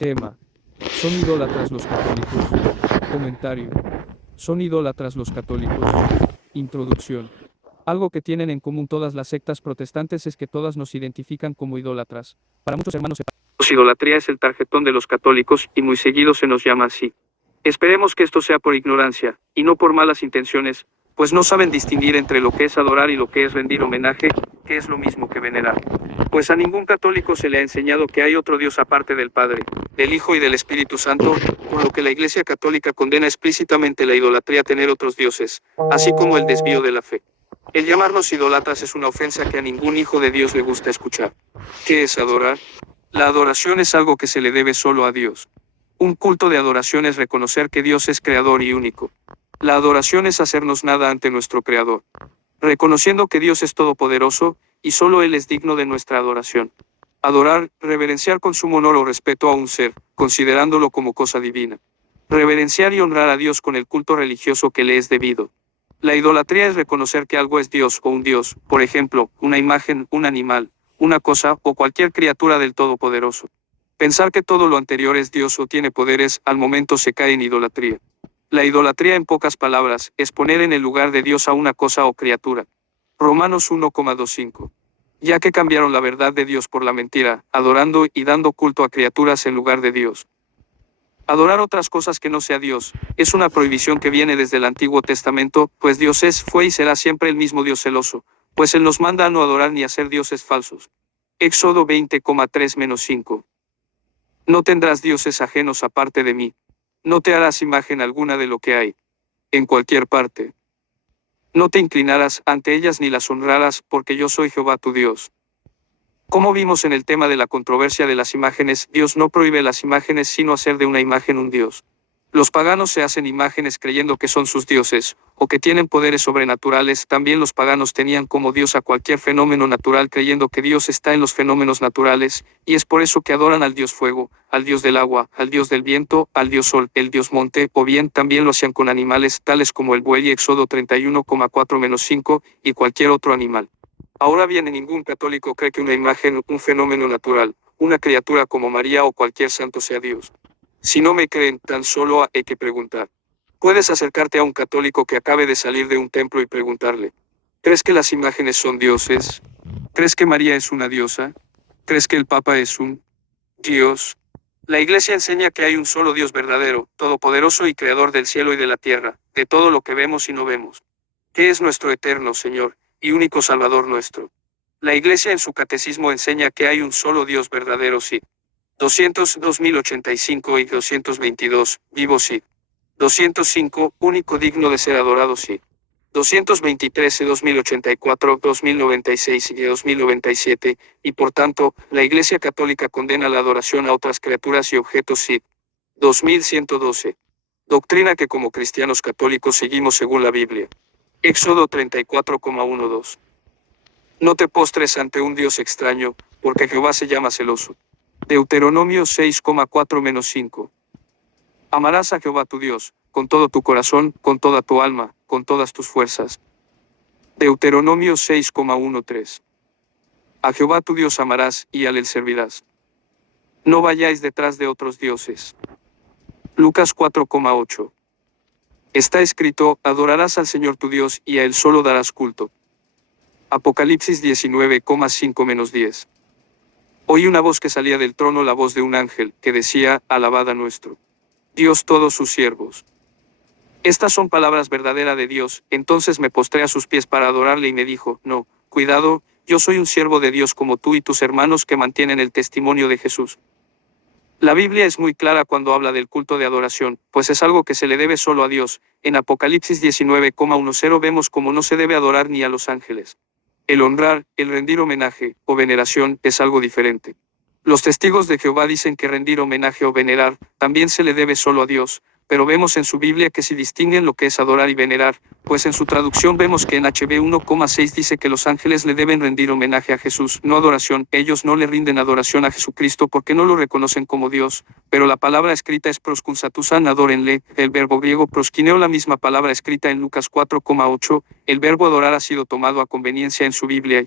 Tema. ¿Son idólatras los católicos? Comentario. ¿Son idólatras los católicos? Introducción. Algo que tienen en común todas las sectas protestantes es que todas nos identifican como idólatras. Para muchos hermanos idolatría es el tarjetón de los católicos y muy seguido se nos llama así. Esperemos que esto sea por ignorancia, y no por malas intenciones, pues no saben distinguir entre lo que es adorar y lo que es rendir homenaje, que es lo mismo que venerar. Pues a ningún católico se le ha enseñado que hay otro Dios aparte del Padre, del Hijo y del Espíritu Santo, por lo que la Iglesia Católica condena explícitamente la idolatría a tener otros dioses, así como el desvío de la fe. El llamarnos idólatras es una ofensa que a ningún hijo de Dios le gusta escuchar. ¿Qué es adorar? La adoración es algo que se le debe solo a Dios. Un culto de adoración es reconocer que Dios es creador y único. La adoración es hacernos nada ante nuestro creador, reconociendo que Dios es todopoderoso, y solo Él es digno de nuestra adoración. Adorar, reverenciar con sumo honor o respeto a un ser, considerándolo como cosa divina. Reverenciar y honrar a Dios con el culto religioso que le es debido. La idolatría es reconocer que algo es Dios o un Dios, por ejemplo, una imagen, un animal, una cosa o cualquier criatura del Todopoderoso. Pensar que todo lo anterior es Dios o tiene poderes, al momento se cae en idolatría. La idolatría, en pocas palabras, es poner en el lugar de Dios a una cosa o criatura. Romanos 1,25. Ya que cambiaron la verdad de Dios por la mentira, adorando y dando culto a criaturas en lugar de Dios. Adorar otras cosas que no sea Dios, es una prohibición que viene desde el Antiguo Testamento, pues Dios es, fue y será siempre el mismo Dios celoso, pues Él nos manda a no adorar ni a ser dioses falsos. Éxodo 20,3-5. No tendrás dioses ajenos aparte de mí. No te harás imagen alguna de lo que hay en cualquier parte. No te inclinarás ante ellas ni las honrarás, porque yo soy Jehová tu Dios. Como vimos en el tema de la controversia de las imágenes, Dios no prohíbe las imágenes sino hacer de una imagen un Dios. Los paganos se hacen imágenes creyendo que son sus dioses, o que tienen poderes sobrenaturales. También los paganos tenían como Dios a cualquier fenómeno natural creyendo que Dios está en los fenómenos naturales, y es por eso que adoran al Dios fuego, al Dios del agua, al Dios del viento, al Dios sol, el Dios monte, o bien también lo hacían con animales tales como el buey y Éxodo 31,4-5, y cualquier otro animal. Ahora bien, ningún católico cree que una imagen, un fenómeno natural, una criatura como María o cualquier santo sea Dios. Si no me creen, tan solo hay que preguntar. Puedes acercarte a un católico que acabe de salir de un templo y preguntarle: ¿crees que las imágenes son dioses? ¿Crees que María es una diosa? ¿Crees que el Papa es un Dios? La Iglesia enseña que hay un solo Dios verdadero, todopoderoso y creador del cielo y de la tierra, de todo lo que vemos y no vemos. Que es nuestro eterno Señor, y único Salvador nuestro. La Iglesia en su catecismo enseña que hay un solo Dios verdadero, sí. 200-2085 y 222, vivo sí. 205, único digno de ser adorado sí. 223 y 2084, 2096 y 2097, y por tanto, la Iglesia Católica condena la adoración a otras criaturas y objetos sí. 2112. Doctrina que como cristianos católicos seguimos según la Biblia. Éxodo 34,12. No te postres ante un Dios extraño, porque Jehová se llama celoso. Deuteronomio 6,4-5. Amarás a Jehová tu Dios, con todo tu corazón, con toda tu alma, con todas tus fuerzas. Deuteronomio 6,13. A Jehová tu Dios amarás, y a él servirás. No vayáis detrás de otros dioses. Lucas 4,8. Está escrito: adorarás al Señor tu Dios, y a él solo darás culto. Apocalipsis 19,5-10. Oí una voz que salía del trono, la voz de un ángel, que decía: alabad a nuestro Dios todos sus siervos. Estas son palabras verdaderas de Dios. Entonces me postré a sus pies para adorarle y me dijo: no, cuidado, yo soy un siervo de Dios como tú y tus hermanos que mantienen el testimonio de Jesús. La Biblia es muy clara cuando habla del culto de adoración, pues es algo que se le debe solo a Dios. En Apocalipsis 19,10 vemos cómo no se debe adorar ni a los ángeles. El honrar, el rendir homenaje, o veneración, es algo diferente. Los testigos de Jehová dicen que rendir homenaje o venerar, también se le debe solo a Dios, pero vemos en su Biblia que sí distinguen lo que es adorar y venerar, pues en su traducción vemos que en HB 1,6 dice que los ángeles le deben rendir homenaje a Jesús, no adoración. Ellos no le rinden adoración a Jesucristo porque no lo reconocen como Dios, pero la palabra escrita es proskunsatusán, adórenle. El verbo griego proskineo, la misma palabra escrita en Lucas 4,8, el verbo adorar ha sido tomado a conveniencia en su Biblia.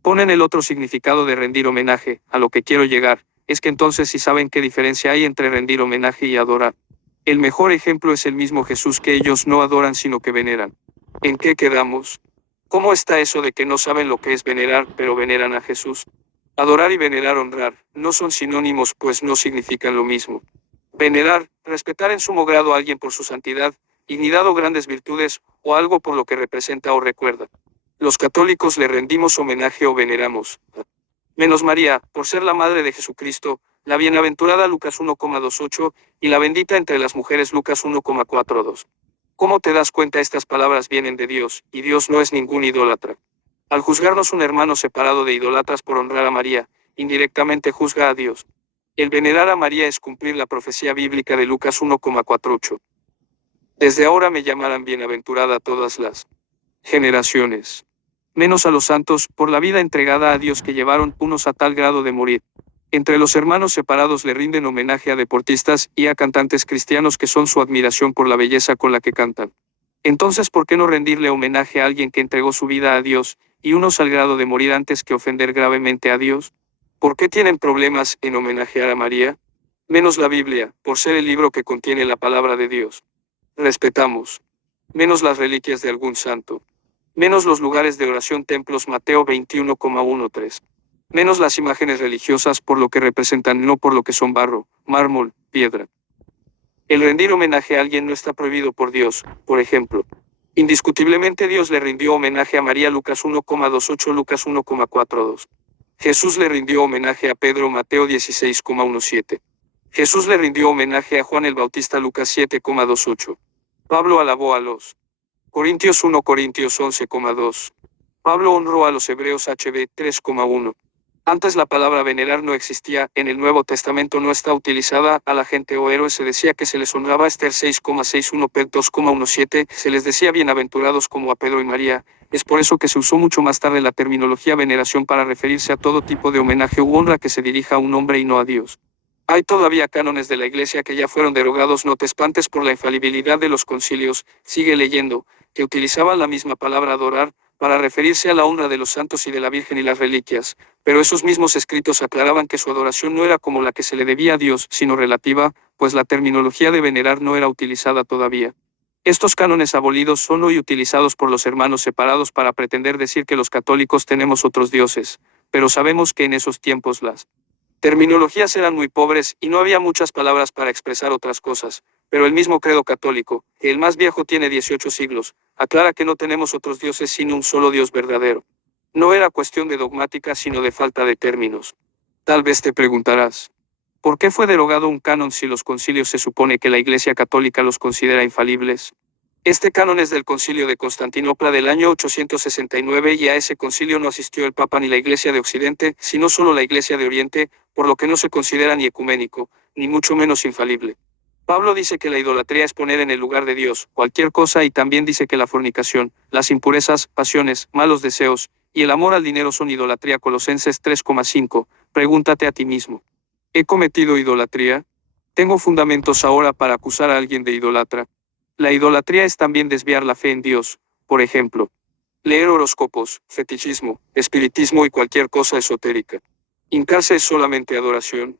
Ponen el otro significado de rendir homenaje. A lo que quiero llegar es que entonces sí saben qué diferencia hay entre rendir homenaje y adorar. El mejor ejemplo es el mismo Jesús que ellos no adoran sino que veneran. ¿En qué quedamos? ¿Cómo está eso de que no saben lo que es venerar, pero veneran a Jesús? Adorar y venerar, honrar, no son sinónimos, pues no significan lo mismo. Venerar, respetar en sumo grado a alguien por su santidad, dignidad o grandes virtudes, o algo por lo que representa o recuerda. Los católicos le rendimos homenaje o veneramos. Menos María, por ser la madre de Jesucristo, la bienaventurada Lucas 1,28, y la bendita entre las mujeres Lucas 1,42. ¿Cómo te das cuenta? Estas palabras vienen de Dios, y Dios no es ningún idólatra. Al juzgarnos un hermano separado de idólatras por honrar a María, indirectamente juzga a Dios. El venerar a María es cumplir la profecía bíblica de Lucas 1,48. Desde ahora me llamarán bienaventurada todas las generaciones. Menos a los santos, por la vida entregada a Dios que llevaron unos a tal grado de morir. Entre los hermanos separados le rinden homenaje a deportistas y a cantantes cristianos que son su admiración por la belleza con la que cantan. Entonces, ¿por qué no rendirle homenaje a alguien que entregó su vida a Dios, y unos al grado de morir antes que ofender gravemente a Dios? ¿Por qué tienen problemas en homenajear a María? Menos la Biblia, por ser el libro que contiene la palabra de Dios. Respetamos. Menos las reliquias de algún santo. Menos los lugares de oración, templos, Mateo 21,13. Menos las imágenes religiosas por lo que representan, no por lo que son: barro, mármol, piedra. El rendir homenaje a alguien no está prohibido por Dios, por ejemplo. Indiscutiblemente Dios le rindió homenaje a María, Lucas 1,28, Lucas 1,42. Jesús le rindió homenaje a Pedro, Mateo 16,17. Jesús le rindió homenaje a Juan el Bautista, Lucas 7,28. Pablo alabó a los Corintios 1, Corintios 11,2. Pablo honró a los hebreos, HB 3,1. Antes la palabra venerar no existía, en el Nuevo Testamento no está utilizada, a la gente o héroes se decía que se les honraba, Esther 6,61, Pet 2,17, se les decía bienaventurados como a Pedro y María. Es por eso que se usó mucho más tarde la terminología veneración para referirse a todo tipo de homenaje u honra que se dirija a un hombre y no a Dios. Hay todavía cánones de la Iglesia que ya fueron derogados, no te espantes por la infalibilidad de los concilios, sigue leyendo, que utilizaban la misma palabra adorar, para referirse a la honra de los santos y de la Virgen y las reliquias, pero esos mismos escritos aclaraban que su adoración no era como la que se le debía a Dios, sino relativa, pues la terminología de venerar no era utilizada todavía. Estos cánones abolidos son hoy utilizados por los hermanos separados para pretender decir que los católicos tenemos otros dioses, pero sabemos que en esos tiempos las terminologías eran muy pobres y no había muchas palabras para expresar otras cosas, pero el mismo credo católico, que el más viejo tiene 18 siglos, aclara que no tenemos otros dioses sino un solo Dios verdadero. No era cuestión de dogmática sino de falta de términos. Tal vez te preguntarás, ¿por qué fue derogado un canon si los concilios se supone que la Iglesia Católica los considera infalibles? Este canon es del Concilio de Constantinopla del año 869 y a ese concilio no asistió el Papa ni la Iglesia de Occidente, sino solo la Iglesia de Oriente, por lo que no se considera ni ecuménico, ni mucho menos infalible. Pablo dice que la idolatría es poner en el lugar de Dios cualquier cosa, y también dice que la fornicación, las impurezas, pasiones, malos deseos, y el amor al dinero son idolatría. Colosenses 3,5. Pregúntate a ti mismo: ¿he cometido idolatría? ¿Tengo fundamentos ahora para acusar a alguien de idólatra? La idolatría es también desviar la fe en Dios, por ejemplo, leer horóscopos, fetichismo, espiritismo y cualquier cosa esotérica. ¿Hincarse es solamente adoración?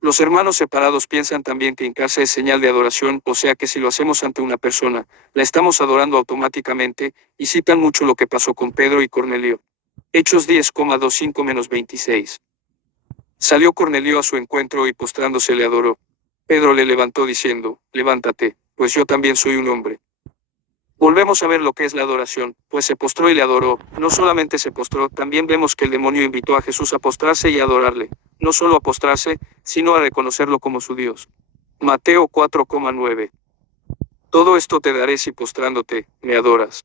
Los hermanos separados piensan también que hincarse es señal de adoración, o sea que si lo hacemos ante una persona, la estamos adorando automáticamente, y citan mucho lo que pasó con Pedro y Cornelio. Hechos 10,25-26. Salió Cornelio a su encuentro y postrándose le adoró. Pedro le levantó diciendo: levántate, pues yo también soy un hombre. Volvemos a ver lo que es la adoración, pues se postró y le adoró. No solamente se postró, también vemos que el demonio invitó a Jesús a postrarse y a adorarle, no solo a postrarse, sino a reconocerlo como su Dios. Mateo 4,9. Todo esto te daré si postrándote, me adoras.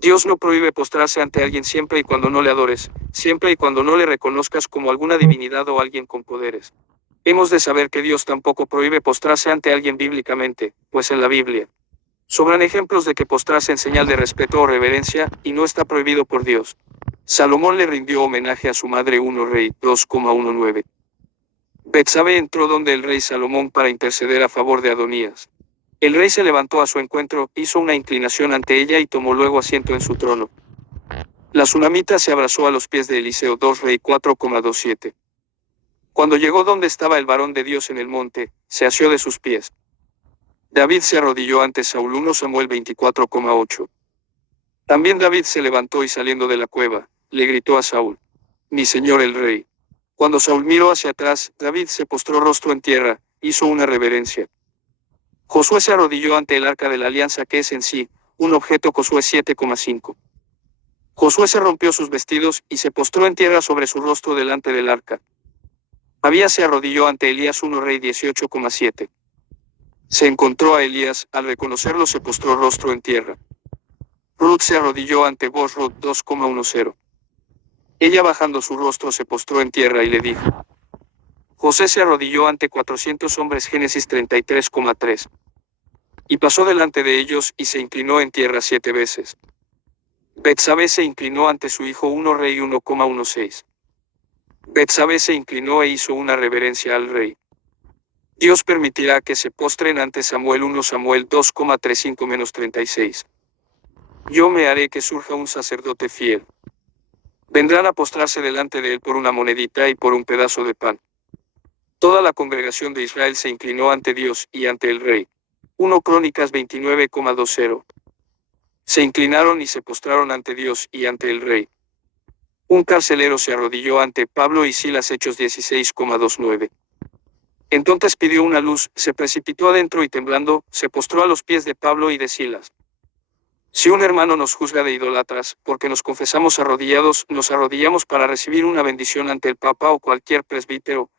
Dios no prohíbe postrarse ante alguien siempre y cuando no le adores, siempre y cuando no le reconozcas como alguna divinidad o alguien con poderes. Hemos de saber que Dios tampoco prohíbe postrarse ante alguien bíblicamente, pues en la Biblia sobran ejemplos de que postrarse en señal de respeto o reverencia, y no está prohibido por Dios. Salomón le rindió homenaje a su madre 1 Rey 2,19. Betsabe entró donde el rey Salomón para interceder a favor de Adonías. El rey se levantó a su encuentro, hizo una inclinación ante ella y tomó luego asiento en su trono. La sunamita se abrazó a los pies de Eliseo 2 Rey 4,27. Cuando llegó donde estaba el varón de Dios en el monte, se asió de sus pies. David se arrodilló ante Saúl. 1 Samuel 24,8. También David se levantó y saliendo de la cueva, le gritó a Saúl: Mi señor el rey. Cuando Saúl miró hacia atrás, David se postró rostro en tierra, hizo una reverencia. Josué se arrodilló ante el arca de la alianza que es en sí, un objeto. Josué 7,5. Josué se rompió sus vestidos y se postró en tierra sobre su rostro delante del arca. Abías se arrodilló ante Elías. 1 Rey 18,7. Se encontró a Elías, al reconocerlo se postró rostro en tierra. Ruth se arrodilló ante Boz. Ruth 2,10. Ella bajando su rostro se postró en tierra y le dijo. José se arrodilló ante 400 hombres. Génesis 33,3. Y pasó delante de ellos y se inclinó en tierra 7 veces. Betsabé se inclinó ante su hijo. 1 Rey 1,16. Betsabé se inclinó e hizo una reverencia al rey. Dios permitirá que se postren ante Samuel. 1 Samuel 2,35-36. Yo me haré que surja un sacerdote fiel. Vendrán a postrarse delante de él por una monedita y por un pedazo de pan. Toda la congregación de Israel se inclinó ante Dios y ante el rey. 1 Crónicas 29,20. Se inclinaron y se postraron ante Dios y ante el rey. Un carcelero se arrodilló ante Pablo y Silas. Hechos 16,29. Entonces pidió una luz, se precipitó adentro y temblando, se postró a los pies de Pablo y de Silas. Si un hermano nos juzga de idólatras, porque nos confesamos arrodillados, nos arrodillamos para recibir una bendición ante el Papa o cualquier presbítero,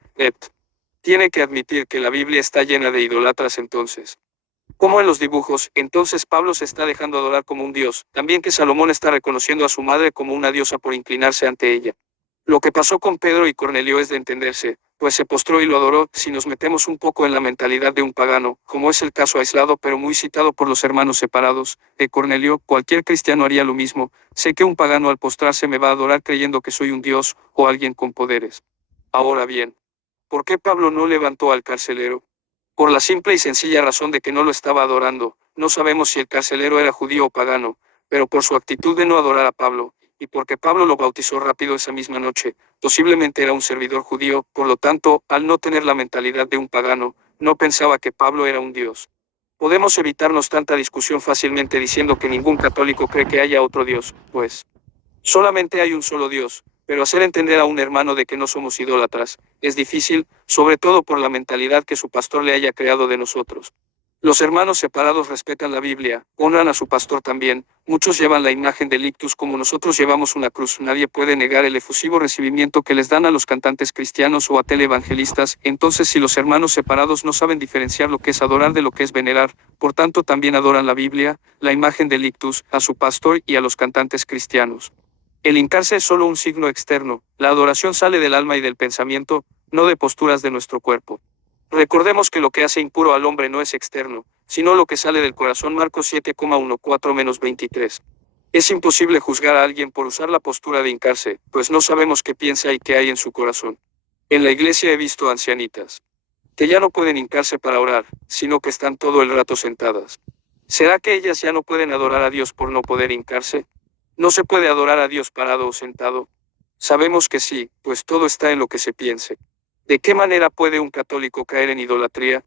tiene que admitir que la Biblia está llena de idólatras entonces. Como en los dibujos, entonces Pablo se está dejando adorar como un dios, también que Salomón está reconociendo a su madre como una diosa por inclinarse ante ella. Lo que pasó con Pedro y Cornelio es de entenderse, pues se postró y lo adoró. Si nos metemos un poco en la mentalidad de un pagano, como es el caso aislado pero muy citado por los hermanos separados, de Cornelio, cualquier cristiano haría lo mismo. Sé que un pagano al postrarse me va a adorar creyendo que soy un dios, o alguien con poderes. Ahora bien, ¿por qué Pablo no levantó al carcelero? Por la simple y sencilla razón de que no lo estaba adorando. No sabemos si el carcelero era judío o pagano, pero por su actitud de no adorar a Pablo, y porque Pablo lo bautizó rápido esa misma noche, posiblemente era un servidor judío. Por lo tanto, al no tener la mentalidad de un pagano, no pensaba que Pablo era un dios. Podemos evitarnos tanta discusión fácilmente diciendo que ningún católico cree que haya otro Dios, pues solamente hay un solo Dios, pero hacer entender a un hermano de que no somos idólatras es difícil, sobre todo por la mentalidad que su pastor le haya creado de nosotros. Los hermanos separados respetan la Biblia, honran a su pastor también. Muchos llevan la imagen del ictus como nosotros llevamos una cruz. Nadie puede negar el efusivo recibimiento que les dan a los cantantes cristianos o a televangelistas. Entonces, si los hermanos separados no saben diferenciar lo que es adorar de lo que es venerar, por tanto también adoran la Biblia, la imagen del ictus, a su pastor y a los cantantes cristianos. El hincarse es solo un signo externo. La adoración sale del alma y del pensamiento, no de posturas de nuestro cuerpo. Recordemos que lo que hace impuro al hombre no es externo, sino lo que sale del corazón. Marcos 7,14-23. Es imposible juzgar a alguien por usar la postura de hincarse, pues no sabemos qué piensa y qué hay en su corazón. En la iglesia he visto ancianitas que ya no pueden hincarse para orar, sino que están todo el rato sentadas. ¿Será que ellas ya no pueden adorar a Dios por no poder hincarse? ¿No se puede adorar a Dios parado o sentado? Sabemos que sí, pues todo está en lo que se piense. ¿De qué manera puede un católico caer en idolatría?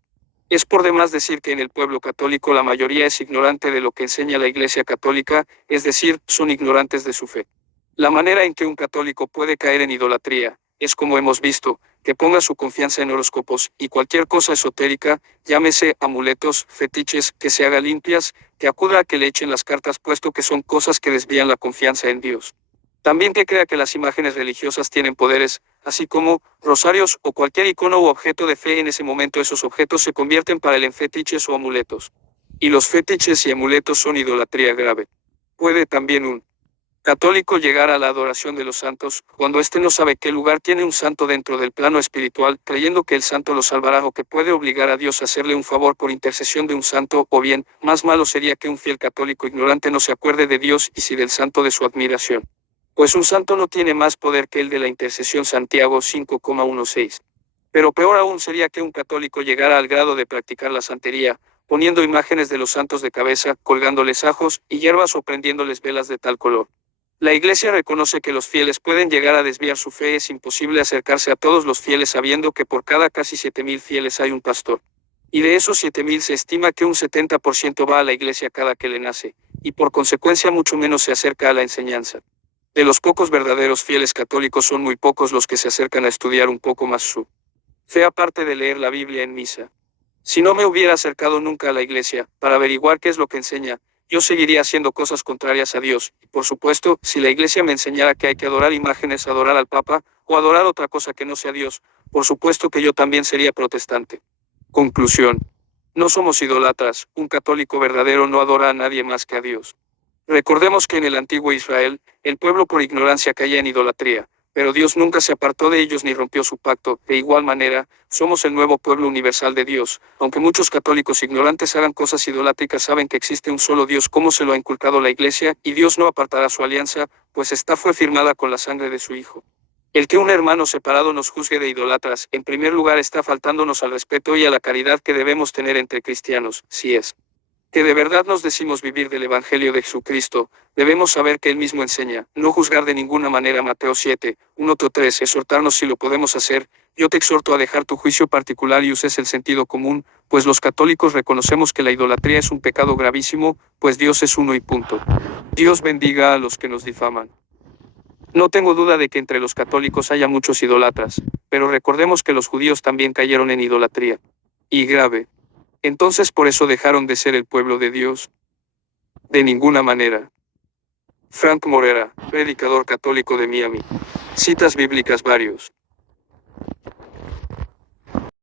Es por demás decir que en el pueblo católico la mayoría es ignorante de lo que enseña la Iglesia Católica, es decir, son ignorantes de su fe. La manera en que un católico puede caer en idolatría, es como hemos visto, que ponga su confianza en horóscopos y cualquier cosa esotérica, llámese amuletos, fetiches, que se haga limpias, que acuda a que le echen las cartas puesto que son cosas que desvían la confianza en Dios. También que crea que las imágenes religiosas tienen poderes, así como rosarios o cualquier icono u objeto de fe. En ese momento esos objetos se convierten para él en fetiches o amuletos. Y los fetiches y amuletos son idolatría grave. Puede también un católico llegar a la adoración de los santos, cuando éste no sabe qué lugar tiene un santo dentro del plano espiritual, creyendo que el santo lo salvará o que puede obligar a Dios a hacerle un favor por intercesión de un santo, o bien, más malo sería que un fiel católico ignorante no se acuerde de Dios y sí del santo de su admiración. Pues un santo no tiene más poder que el de la intercesión. Santiago 5,16. Pero peor aún sería que un católico llegara al grado de practicar la santería, poniendo imágenes de los santos de cabeza, colgándoles ajos y hierbas o prendiéndoles velas de tal color. La Iglesia reconoce que los fieles pueden llegar a desviar su fe. Es imposible acercarse a todos los fieles sabiendo que por cada casi 7.000 fieles hay un pastor. Y de esos 7.000 se estima que un 70% va a la Iglesia cada que le nace, y por consecuencia mucho menos se acerca a la enseñanza. De los pocos verdaderos fieles católicos son muy pocos los que se acercan a estudiar un poco más su fe aparte de leer la Biblia en misa. Si no me hubiera acercado nunca a la Iglesia, para averiguar qué es lo que enseña, yo seguiría haciendo cosas contrarias a Dios. Y por supuesto, si la Iglesia me enseñara que hay que adorar imágenes, adorar al Papa, o adorar otra cosa que no sea Dios, por supuesto que yo también sería protestante. Conclusión. No somos idólatras. Un católico verdadero no adora a nadie más que a Dios. Recordemos que en el antiguo Israel, el pueblo por ignorancia caía en idolatría, pero Dios nunca se apartó de ellos ni rompió su pacto. De igual manera, somos el nuevo pueblo universal de Dios. Aunque muchos católicos ignorantes hagan cosas idolátricas, saben que existe un solo Dios como se lo ha inculcado la Iglesia, y Dios no apartará su alianza, pues esta fue firmada con la sangre de su Hijo. El que un hermano separado nos juzgue de idólatras, en primer lugar está faltándonos al respeto y a la caridad que debemos tener entre cristianos. Si es que de verdad nos decimos vivir del Evangelio de Jesucristo, debemos saber que Él mismo enseña, no juzgar de ninguna manera. Mateo 7, 1-3, exhortarnos si lo podemos hacer. Yo te exhorto a dejar tu juicio particular y uses el sentido común, pues los católicos reconocemos que la idolatría es un pecado gravísimo, pues Dios es uno y punto. Dios bendiga a los que nos difaman. No tengo duda de que entre los católicos haya muchos idólatras, pero recordemos que los judíos también cayeron en idolatría. Y grave. Entonces por eso dejaron de ser el pueblo de Dios. De ninguna manera. Frank Morera, predicador católico de Miami. Citas bíblicas varios.